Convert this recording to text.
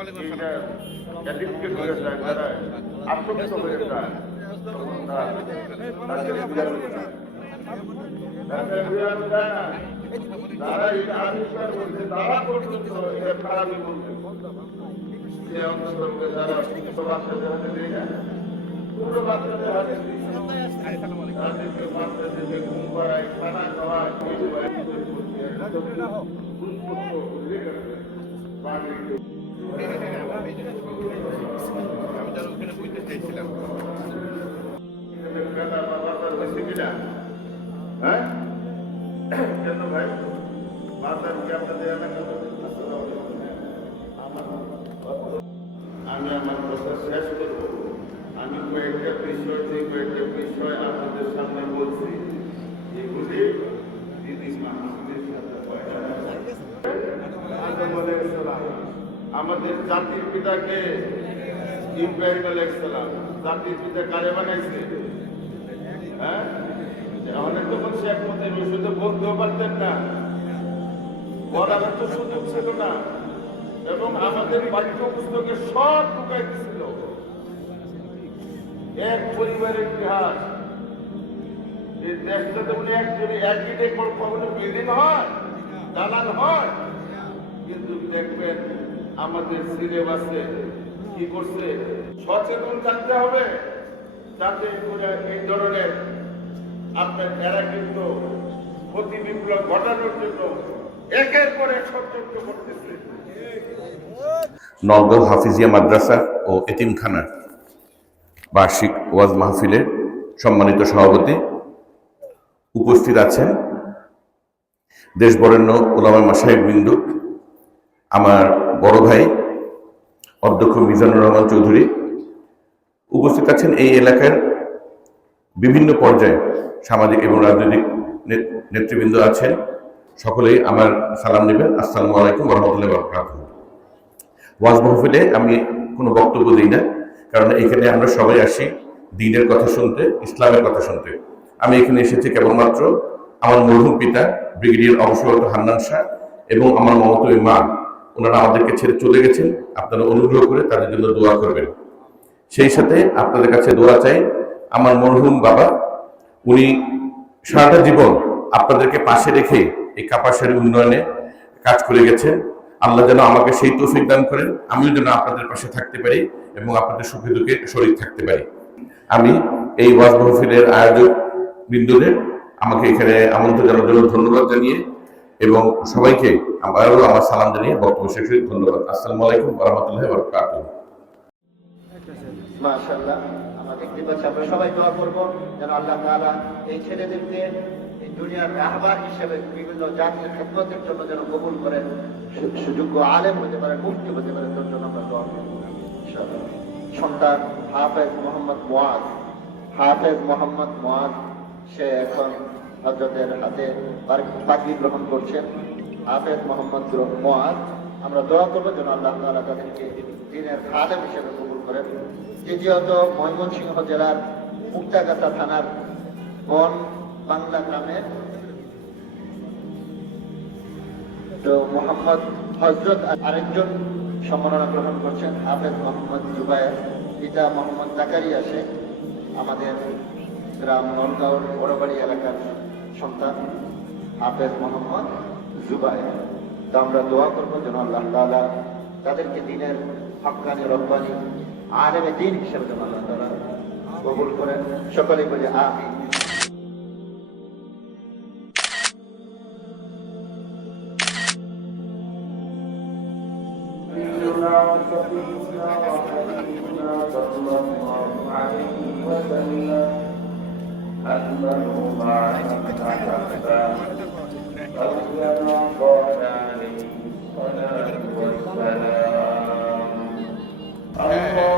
এইটা অ্যাডিক্টেড হয়ে যায়, যারা আসক্ত হয়ে যায়, তখন তাদের যারা এটা আবিষ্কার করছে তারা পর্যন্ত এটা খারাপই বলছে। সে অন্তত যারা বাচ্চাদের হাতে দেয় না, পুরো বাচ্চাদের হাতে তাদেরকে বাচ্চাদেরকে ঘুম করায়, খানা খাওয়ায়, আমি তার ওখানে বুঝতে চাইছিলাম হ্যাঁ কেন ভাই বাজার কি আপনাদের এলাকাতে আমি আমার কথা শেষ করব। আমি কয়েকটা বিষয় আপনাদের সামনে বলছি, এগুলি আমাদের জাতির পিতাকে ইব্রাহিম আলাইহিস সালাম, জাতির পিতা কারে বানাইছে? হ্যাঁ, অনেক তখন শেখ মতিন শুধু বলতেও পারতেন না, বলার তো সুযোগ ছিল না, এবং আমাদের পাঠ্যপুস্তকে সব ঢুকাই দিছিল। এক পরিবারের ইতিহাস, এই দেশটাতে বলে একজনে একই ডে কখনো বিল্ডিং হয়, দালাল হয়, কিন্তু দেখবেন আমাদের সিলেবাসে কি করছে, সচেতন থাকতে হবে যাতে এই ধরনের আপনার এরা কিন্তু প্রতি বিপ্লব ঘটানোর জন্য একের পর এক ষড়যন্ত্র করতেছে। নওগাঁ হাফিজিয়া মাদ্রাসা ও এতিমখানা বার্ষিক ওয়াজ মাহফিলের সম্মানিত সভাপতি, উপস্থিত আছেন দেশ বরেণ্য উলামা মাশায়েখবৃন্দ, আমার বড় ভাই অধ্যক্ষ মিজানুর রহমান চৌধুরী, উপস্থিত আছেন এই এলাকার বিভিন্ন পর্যায়ে সামাজিক এবং রাজনৈতিক নেতৃবৃন্দ আছেন। সকলেই আমার সালাম নেবেন। আসসালামু আলাইকুম ওয়া রাহমাতুল্লাহি ওয়া বারাকাতুহু। ওয়াজ মাহফিলে আমি কোনো বক্তব্য দিই না, কারণ এখানে আমরা সবাই আসি দ্বীনের কথা শুনতে, ইসলামের কথা শুনতে। আমি এখানে এসেছি কেবলমাত্র আমার মরহুম পিতা ব্রিগেডিয়ার অবসররত হান্নান শাহ এবং আমার মমতাময়ী মা, ওনারা আমাদেরকে ছেড়ে চলে গেছেন। আপনারা অনুগ্রহ করে তাদের জন্য দোয়া করবেন। সেই সাথে আপনাদের কাছে দোয়া চাই, আমার মরহুম বাবা, উনি সারাটা জীবন আপনাদেরকে পাশে রেখে এই কাপাসিয়ার উন্নয়নে কাজ করে গেছেন। আল্লাহ যেন আমাকে সেই তৌফিক দান করেন, আমিও যেন আপনাদের পাশে থাকতে পারি এবং আপনাদের সুখে দুঃখে শরীক থাকতে পারি। আমি এই ওয়াজ মাহফিলের আয়োজক বৃন্দদের আমাকে এখানে আমন্ত্রণ জানানোর জন্য ধন্যবাদ জানিয়ে এবং সবাইকে আবারও আমার সালাম জানিয়ে বক্তব্য শেষ করি। ধন্যবাদ। আসসালামু আলাইকুম ওয়া রাহমাতুল্লাহি ওয়া বারাকাতুহু। মাশাআল্লাহ, আমরা দেখতে পাচ্ছি, আমরা সবাই দোয়া করব যেন আল্লাহ তাআলা এই ছেলেদেরকে এই দুনিয়ার রাহবার হিসেবে বিভিন্ন জাতির খেদমতের জন্য যেন কবুল করেন, সুযোগ্য আলেম হতে পারে, মুফতি হতে পারে, তার জন্য আমরা দোয়া করব ইনশাআল্লাহ। সন্তান হাফেজ মোহাম্মদ মুয়াজ, সে এখন হযরতের হাতে পাগড়ি গ্রহণ করছেন। হাফেজ মোহাম্মদ মুয়াজ, আমরা দোয়া করবো যেন আল্লাহ তাআলা তাদেরকে দ্বীনের আলেম হিসেবে কবুল করেন। দ্বিতীয়ত, ময়মনসিংহ জেলার মুক্তাগাছা থানার বন বাংলা গ্রামে তো মোহাম্মদ হযরত আরেকজন সম্মাননা গ্রহণ করছেন, হাফেজ মোহাম্মদ জুবায়ের, পিতা মোহাম্মদ জাকারিয়া শেখ, আমাদের গ্রাম নলগাঁওর বড়বাড়ি এলাকার সন্তান হাফেজ মোহাম্মদ জুবায়ের। তো আমরা দোয়া করবো যেন আল্লাহ তাআলা তাদেরকে দ্বীনের হক্কানি রব্বানি আলেমে দ্বীন হিসেবে যেন আল্লাহ তাআলা কবুল করেন। সকলেই বলি আমিন। Allah